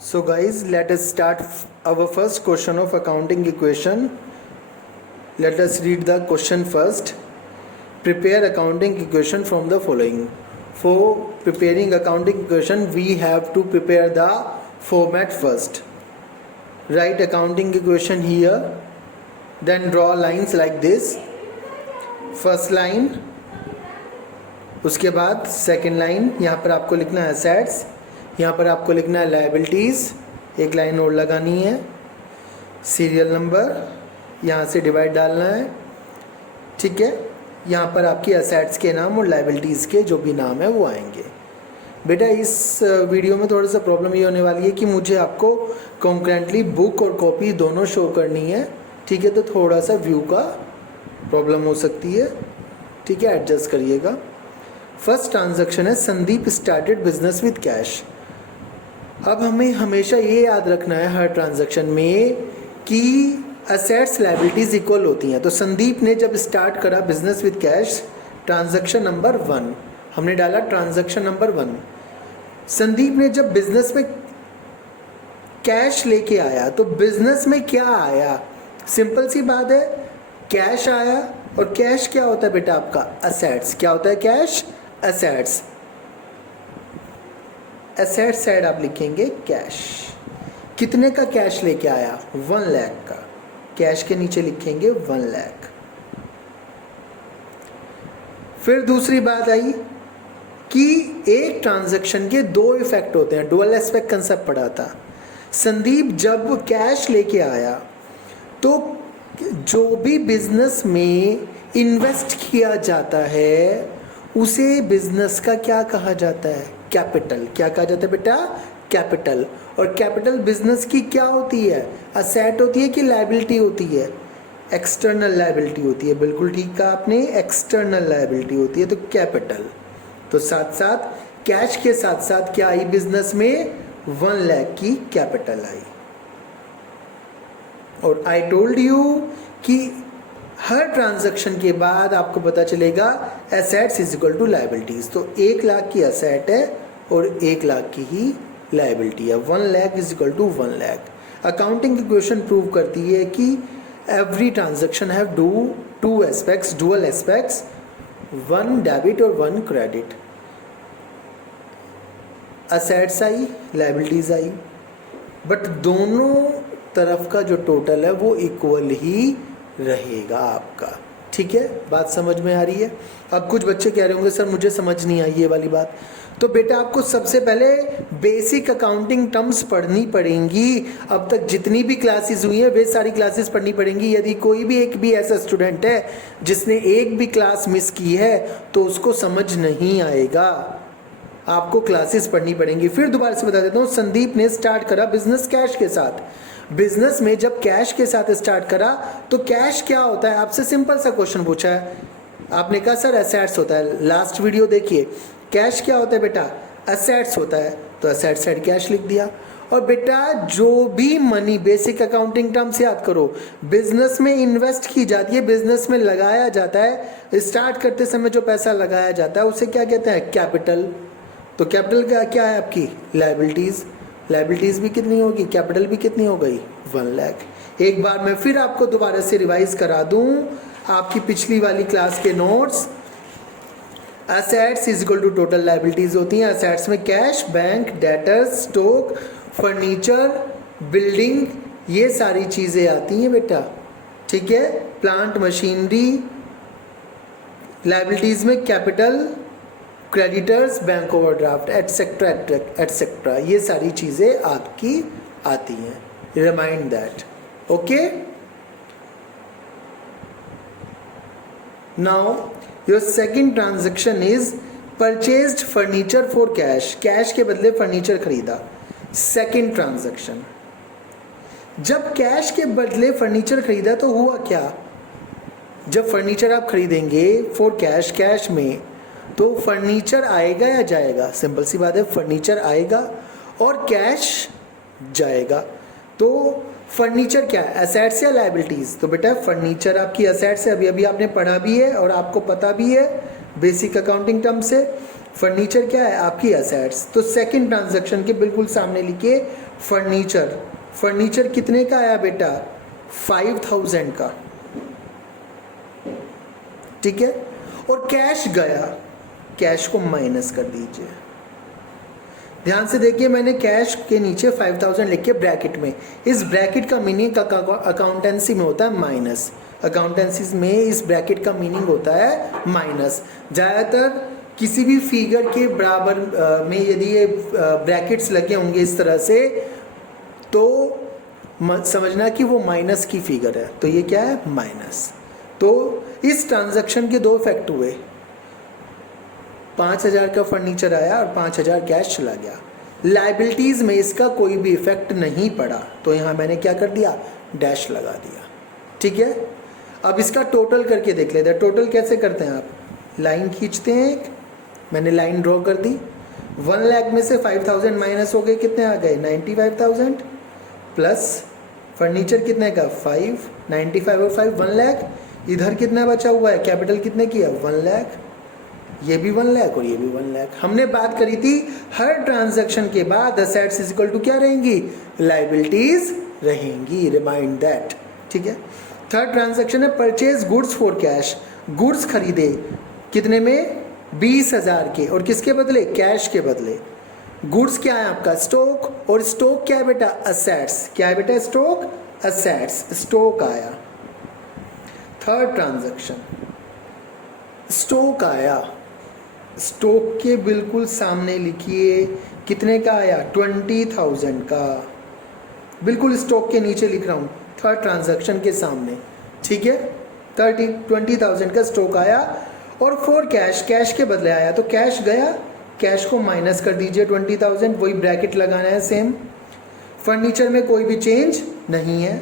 So guys, let us start our first question of accounting equation. Let us read the question first. Prepare accounting equation from the following. For preparing accounting equation, we have to prepare the format first. Write accounting equation here, then draw lines like this. First line, उसके बाद second line, यहाँ पर आपको लिखना है assets, यहाँ पर आपको लिखना है लायबिलिटीज़, एक लाइन और लगानी है, सीरियल नंबर, यहाँ से डिवाइड डालना है, ठीक है। यहाँ पर आपकी एसेट्स के नाम और लायबिलिटीज़ के जो भी नाम है वो आएंगे। बेटा इस वीडियो में थोड़ा सा प्रॉब्लम ये होने वाली है कि मुझे आपको कॉन्करेंटली बुक और कॉपी दोनों शो करनी है, ठीक है। तो थोड़ा सा व्यू का प्रॉब्लम हो सकती है, ठीक है, एडजस्ट करिएगा। फर्स्ट ट्रांजैक्शन है Sandeep started business with cash. अब हमें हमेशा ये याद रखना है हर ट्रांजैक्शन में कि असेट्स लायबिलिटीज इक्वल होती हैं। तो संदीप ने जब स्टार्ट करा business with cash, transaction number 1 हमने डाला, ट्रांजैक्शन नंबर 1। संदीप ने जब बिजनेस में कैश लेके आया तो बिजनेस में क्या आया? सिंपल सी बात है, कैश आया। और कैश क्या होता है बेटा आपका? असेट्स। क्या होता है कैश? असेट्स। एसेट साइड आप लिखेंगे कैश। कितने का कैश लेके आया? 1 लाख का। कैश के नीचे लिखेंगे 1 लाख। फिर दूसरी बात आई कि एक ट्रांजैक्शन के 2 इफेक्ट होते हैं, डुअल एस्पेक्ट कंसेप्ट पढ़ा था। संदीप जब कैश लेके आया तो जो भी बिजनेस में इन्वेस्ट किया जाता है उसे बिजनेस का क्या कहा जाता है? कैपिटल। क्या कहा जाता है बेटा? कैपिटल। और कैपिटल बिजनेस की क्या होती है? असेट होती है कि लायबिलिटी होती है? एक्सटर्नल लायबिलिटी होती है। बिल्कुल ठीक कहा आपने, एक्सटर्नल लायबिलिटी होती है। तो कैपिटल। तो साथ साथ कैश के साथ साथ क्या आई बिजनेस में? 1 लाख की कैपिटल आई। और आई टोल्ड यू कि हर ट्रांजैक्शन के बाद आपको पता चलेगा assets is equal to liabilities. तो 1 लाख की एसेट है और 1 लाख की ही लायबिलिटी है। 1 lakh is equal to 1 lakh. Accounting equation prove करती है कि every transaction have two aspects, dual aspects, 1 debit और 1 क्रेडिट। एसेट्स आई, लायबिलिटीज आई, बट दोनों तरफ का जो टोटल है वो इक्वल ही रहेगा आपका, ठीक है। बात समझ में आ रही है? अब कुछ बच्चे कह रहे होंगे सर मुझे समझ नहीं आई ये वाली बात। तो बेटा आपको सबसे पहले बेसिक अकाउंटिंग टर्म्स पढ़नी पड़ेंगी। अब तक जितनी भी क्लासेस हुई हैं वे सारी क्लासेस पढ़नी पड़ेंगी। यदि कोई भी एक भी ऐसा स्टूडेंट है जिसने एक भी क्लास मिस की है तो उसको समझ नहीं आएगा, आपको क्लासेस पढ़नी पड़ेंगी। फिर दोबारा से बता देता हूँ, संदीप ने स्टार्ट करा बिजनेस कैश के साथ। बिजनेस में जब कैश के साथ स्टार्ट करा तो कैश क्या होता है? आपसे सिंपल सा क्वेश्चन पूछा है, आपने कहा सर एसेट्स होता है। लास्ट वीडियो देखिए, कैश क्या होता है बेटा? एसेट्स होता है। तो एसेट साइड कैश लिख दिया। और बेटा जो भी मनी, बेसिक अकाउंटिंग टर्म्स याद करो, बिजनेस में इन्वेस्ट की जाती है, बिजनेस में लगाया जाता है, स्टार्ट करते समय जो पैसा लगाया जाता है उसे क्या कहते हैं? कैपिटल। तो कैपिटल का क्या है आपकी? लायबिलिटीज। लायबिलिटीज भी कितनी होगी? कैपिटल भी कितनी हो गई? 1 लाख। एक बार मैं फिर आपको दोबारा से रिवाइज करा दूं आपकी पिछली वाली क्लास के notes. Assets is equal to total liabilities होती हैं। एसेट्स में cash, bank, debtors, stock, furniture, building, ये सारी चीजें आती हैं बेटा, ठीक है। Plant machinery. लायबिलिटीज में capital, creditors, bank overdraft, etcetera etcetera, ये सारी चीज़ें आपकी आती हैं। Remind that, okay. Now your second transaction is purchased furniture for cash. Cash के बदले फर्नीचर खरीदा। सेकेंड ट्रांजेक्शन, जब कैश के बदले फर्नीचर खरीदा तो हुआ क्या? जब फर्नीचर आप खरीदेंगे फॉर कैश, कैश में, तो फर्नीचर आएगा या जाएगा? सिंपल सी बात है, फर्नीचर आएगा और कैश जाएगा। तो फर्नीचर क्या है? एसेट्स या लायबिलिटीज? तो बेटा फर्नीचर आपकी एसेट्स है, अभी अभी आपने पढ़ा भी है और आपको पता भी है बेसिक अकाउंटिंग टर्म से। फर्नीचर क्या है? आपकी असेट्स। तो सेकंड ट्रांजैक्शन के बिल्कुल सामने लिखिए फर्नीचर। फर्नीचर कितने का आया बेटा? 5000 का, ठीक है। और कैश गया, कैश को माइनस कर दीजिए। ध्यान से देखिए, मैंने कैश के नीचे 5000 लिख के ब्रैकेट में, इस ब्रैकेट का मीनिंग अकाउंटेंसी में होता है माइनस। अकाउंटेंसी में इस ब्रैकेट का मीनिंग होता है माइनस। ज़्यादातर किसी भी फिगर के बराबर में यदि ये ब्रैकेट्स लगे होंगे इस तरह से, तो समझना कि वो माइनस की फिगर है। तो ये क्या है? माइनस। तो इस ट्रांजैक्शन के दो इफेक्ट हुए, 5000 का फर्नीचर आया और 5000 कैश चला गया। लाइबिलिटीज में इसका कोई भी इफेक्ट नहीं पड़ा, तो यहां मैंने क्या कर दिया? डैश लगा दिया, ठीक है। अब इसका टोटल करके देख लेते हैं। टोटल कैसे करते हैं? आप लाइन खींचते हैं, एक मैंने लाइन ड्रॉ कर दी। 1 लाख में से 5000 माइनस हो गए, कितने आ गए? 95000 प्लस फर्नीचर कितने का? 5, 95 और 5 1 लाख। इधर कितना बचा हुआ है? कैपिटल कितने की है? 1 लाख। ये भी 1 लाख और ये भी 1 लाख। हमने बात करी थी हर ट्रांजैक्शन के बाद असेट्स इज इक्वल टू क्या रहेंगी? लाइबिलिटीज रहेंगी। रिमाइंड दैट, ठीक है। थर्ड ट्रांजैक्शन है purchase goods for cash. Goods खरीदे कितने में? 20,000 के, और किसके बदले? कैश के बदले। गुड्स क्या है आपका? स्टॉक। और स्टॉक क्या है बेटा? असेट्स। क्या है बेटा? Stock, assets. स्टॉक आया। थर्ड ट्रांजैक्शन स्टॉक आया। स्टॉक के बिल्कुल सामने लिखिए कितने का आया? 20,000 का। बिल्कुल स्टॉक के नीचे लिख रहा हूं, थर्ड ट्रांजैक्शन के सामने, ठीक है। 20,000 का स्टॉक आया। और फॉर कैश, कैश के बदले आया, तो कैश गया, कैश को माइनस कर दीजिए 20,000, वही ब्रैकेट लगाना है सेम। फर्नीचर में कोई भी चेंज नहीं है।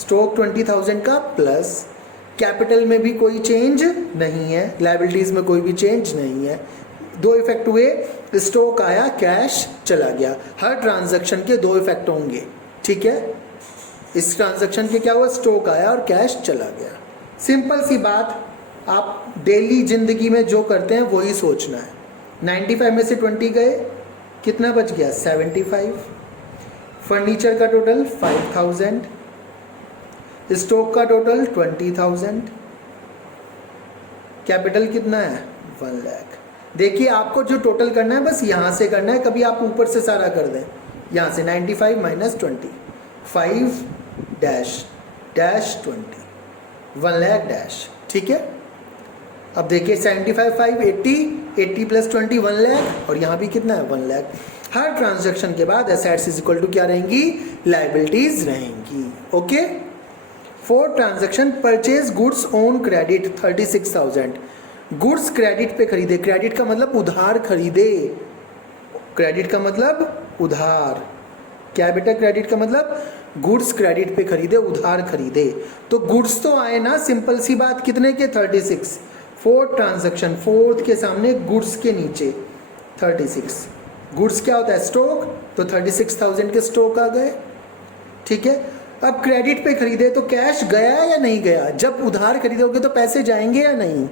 स्टॉक 20,000 का प्लस कैपिटल में भी कोई चेंज नहीं है, लायबिलिटीज में कोई भी चेंज नहीं है। दो इफेक्ट हुए, स्टॉक आया, कैश चला गया। हर ट्रांजैक्शन के दो इफेक्ट होंगे, ठीक है। इस ट्रांजैक्शन के क्या हुआ? स्टॉक आया और कैश चला गया। सिंपल सी बात, आप डेली जिंदगी में जो करते हैं वही सोचना है। 95 में से 20 गए, कितना बच गया? 75। फर्नीचर का टोटल 5000, स्टॉक का टोटल 20,000, कैपिटल कितना है? 1 लाख। देखिए, आपको जो टोटल करना है बस यहां से करना है, कभी आप ऊपर से सारा कर दें। यहां से 95 minus 20, 5 dash dash 20, 1 lakh dash, ठीक है। अब देखिए 75 5 80, 80 प्लस 20 1 लाख, और यहाँ भी कितना है? 1 लाख। हर ट्रांजैक्शन के बाद एसेट्स इज इक्वल टू क्या रहेंगी? लायबिलिटीज रहेंगी, okay. Fourth transaction purchase goods on credit 36,000। Goods credit पे खरीदे, क्रेडिट का मतलब उधार खरीदे, क्रेडिट का मतलब उधार। क्या बेटा? क्रेडिट का मतलब गुड्स क्रेडिट पे खरीदे, उधार खरीदे। तो गुड्स तो आए ना, सिंपल सी बात, कितने के? 36। फोर्थ ट्रांजैक्शन, फोर्थ के सामने गुड्स के नीचे 36। गुड्स क्या होता है? स्टॉक। तो 36,000 के स्टॉक आ गए, ठीक है। अब क्रेडिट पे खरीदे तो कैश गया या नहीं गया? जब उधार खरीदोगे तो पैसे जाएंगे या नहीं?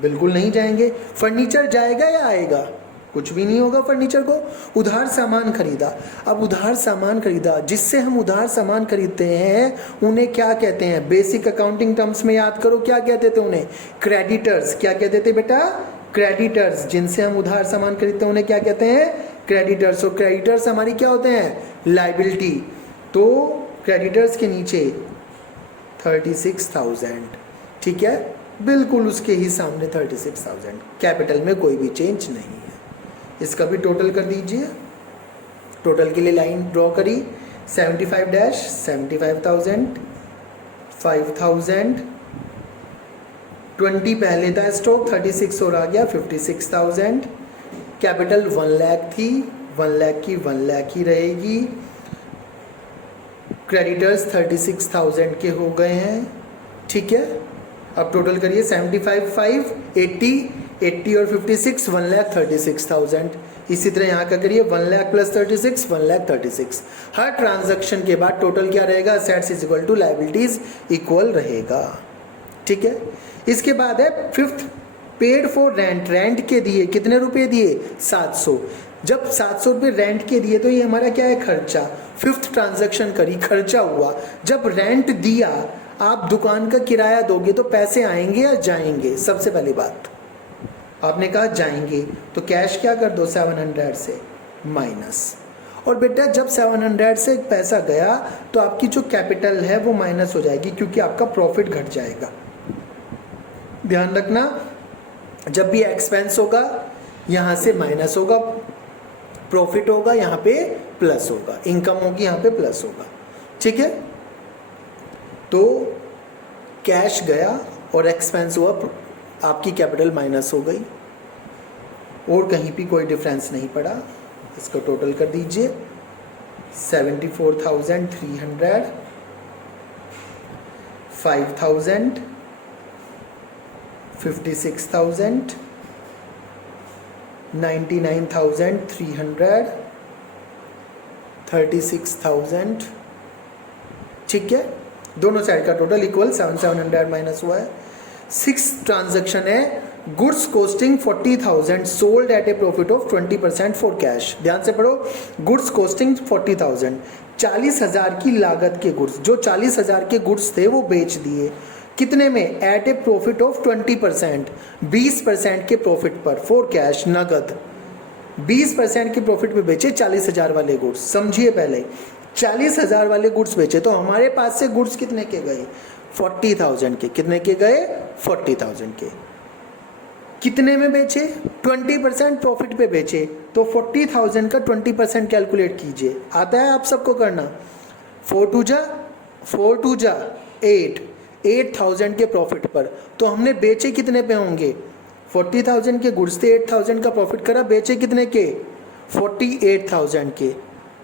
बिल्कुल नहीं जाएंगे। फर्नीचर जाएगा या आएगा? कुछ भी नहीं होगा फर्नीचर को। उधार सामान खरीदा, अब उधार सामान खरीदा, जिससे हम उधार सामान खरीदते हैं उन्हें क्या कहते हैं? बेसिक अकाउंटिंग टर्म्स में याद करो, क्या कहते थे उन्हें? क्रेडिटर्स। क्या कहते थे बेटा? क्रेडिटर्स। जिनसे हम उधार सामान खरीदते हैं उन्हें क्या कहते हैं? क्रेडिटर्स। और क्रेडिटर्स हमारी क्या होते हैं? लायबिलिटी। तो क्रेडिटर्स के नीचे 36,000, ठीक है, बिल्कुल उसके ही सामने 36,000, कैपिटल में कोई भी चेंज नहीं है। इसका भी टोटल कर दीजिए। टोटल के लिए लाइन ड्रॉ करी, 75 डैश 75,000, 5,000, 20 पहले था स्टॉक, 36 और आ गया 56,000, कैपिटल 1 लाख थी, 1 लाख की 1 लाख ही रहेगी। क्रेडिटर्स 36,000 के हो गए हैं, ठीक है। अब टोटल करिए 75 5 80 80 और 56 1,36,000। इसी तरह यहाँ का करिए 1 लाख प्लस 36 1,36,000। हर ट्रांजैक्शन के बाद टोटल क्या रहेगा? Assets is equal to liabilities equal रहेगा, ठीक है। इसके बाद है fifth paid for rent, rent के दिए, कितने रुपए दिए? 700। जब 700 रुपये रेंट के दिए तो ये हमारा क्या है? खर्चा। फिफ्थ ट्रांजैक्शन करी, खर्चा हुआ। जब रेंट दिया, आप दुकान का किराया दोगे तो पैसे आएंगे या जाएंगे? सबसे पहली बात आपने कहा जाएंगे, तो कैश क्या कर दो? 700 से माइनस। और बेटा जब 700 से पैसा गया तो आपकी जो कैपिटल है वो माइनस हो जाएगी, क्योंकि आपका प्रॉफिट घट जाएगा। ध्यान रखना, जब भी एक्सपेंस होगा यहाँ से माइनस होगा, प्रॉफिट होगा यहाँ पे प्लस होगा, इनकम होगी यहाँ पे प्लस होगा। ठीक है, तो कैश गया और एक्सपेंस हुआ, आपकी कैपिटल माइनस हो गई और कहीं भी कोई डिफरेंस नहीं पड़ा। इसको टोटल कर दीजिए, 74,300, 5,000, 56,000, 99,300, 36,000। ठीक है, दोनों साइड का टोटल इक्वल 700 माइनस हुआ है। 6 ट्रांजैक्शन है, goods costing 40,000 sold at A profit of 20% for cash. ध्यान से पढ़ो, गुड्स कॉस्टिंग 40,000, 40,000 की लागत के गुड्स, जो 40,000 के गुड्स थे वो बेच दिए। कितने में? एट ए प्रॉफिट ऑफ 20%, 20% के प्रॉफिट पर, फॉर कैश, नगद। 20% के प्रॉफिट पे बेचे 40,000 वाले गुड्स। समझिए, पहले 40,000 वाले गुड्स बेचे तो हमारे पास से गुड्स कितने के गए? 40,000 के। कितने के गए? 40,000 के। कितने में बेचे? 20% प्रॉफिट पे बेचे, तो 40,000 का 20% कैलकुलेट कीजिए। आता है आप सबको करना? 4 2 जा 8, 8,000 के प्रॉफिट पर। तो हमने बेचे कितने पे होंगे? 40,000 के गुड्स थे, 8,000 का प्रॉफिट करा, बेचे कितने के? 48,000 के।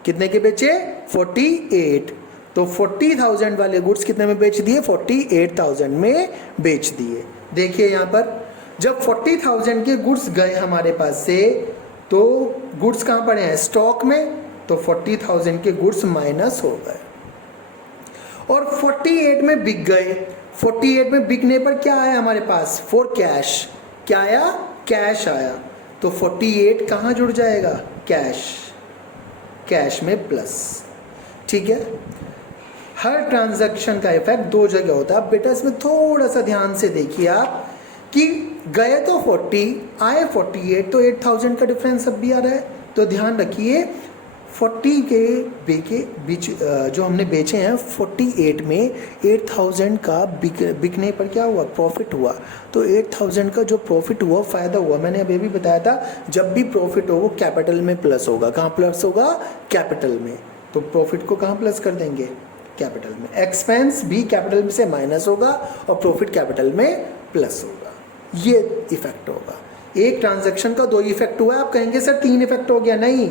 कितने के बेचे? 48। तो 40,000 वाले गुड्स कितने में बेच दिए? 48,000 में बेच दिए। देखिए यहाँ पर, जब 40,000 के गुड्स गए हमारे पास से, तो गुड्स कहाँ पड़े हैं? स्टॉक में। तो 40,000 के गुड्स माइनस हो गए और 48 में बिक गए। 48 में बिकने पर क्या आया हमारे पास? For cash. क्या आया? कैश आया। तो 48 कहाँ जुड़ जाएगा? कैश। कैश में प्लस। ठीक है, हर ट्रांजैक्शन का इफेक्ट 2 जगह होता है। अब बेटा इसमें थोड़ा सा ध्यान से देखिए आप कि गए तो 40, आए 48, तो 8,000 का डिफरेंस अब भी आ रहा है। तो ध्यान रखिए, 40 के बीच जो हमने बेचे हैं, 48 में 8,000 का बिकने पर क्या हुआ? प्रॉफिट हुआ। तो 8,000 का जो प्रॉफिट हुआ, फ़ायदा हुआ। मैंने अभी भी बताया था, जब भी प्रॉफिट हो वो कैपिटल में प्लस होगा। कहाँ प्लस होगा? कैपिटल में। तो प्रॉफिट को कहाँ प्लस कर देंगे? कैपिटल में। एक्सपेंस भी कैपिटल से माइनस होगा और प्रॉफिट कैपिटल में प्लस होगा। ये इफेक्ट होगा। एक ट्रांजैक्शन का 2 इफेक्ट हुआ है। आप कहेंगे सर 3 इफेक्ट हो गया। नहीं,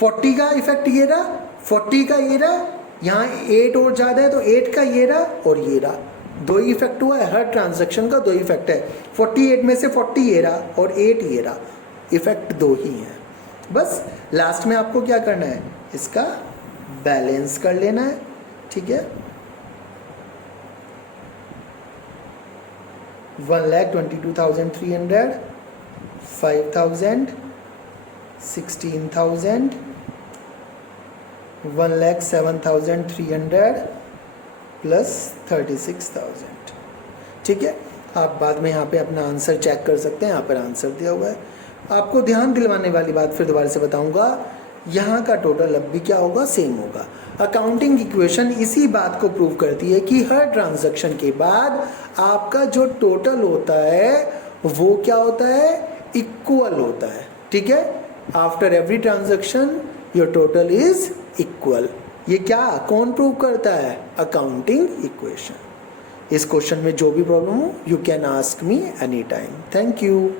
40 का इफेक्ट ये रहा, 40 का ये रहा, यहाँ 8 और ज़्यादा है तो 8 का ये रहा और ये रहा। 2 इफेक्ट हुआ है। हर ट्रांजैक्शन का 2 इफेक्ट है। 48 में से 40 ये रहा और 8 ये रहा। इफेक्ट 2 ही हैं। बस लास्ट में आपको क्या करना है? इसका बैलेंस कर लेना है। ठीक है, 1,22,300, 5,000, 16,000, 1,07,300 प्लस 36,000। ठीक है, आप बाद में यहाँ पे अपना आंसर चेक कर सकते हैं। यहाँ पर आंसर दिया हुआ है। आपको ध्यान दिलवाने वाली बात फिर दोबारा से बताऊंगा, यहाँ का टोटल अब भी क्या होगा? सेम होगा। अकाउंटिंग इक्वेशन इसी बात को प्रूव करती है कि हर ट्रांजैक्शन के बाद आपका जो टोटल होता है वो क्या होता है? इक्वल होता है। ठीक है, after every transaction your total is equal. ये क्या कौन प्रूव करता है? Accounting equation. इस क्वेश्चन में जो भी प्रॉब्लम हो, you can ask me any time. Thank you.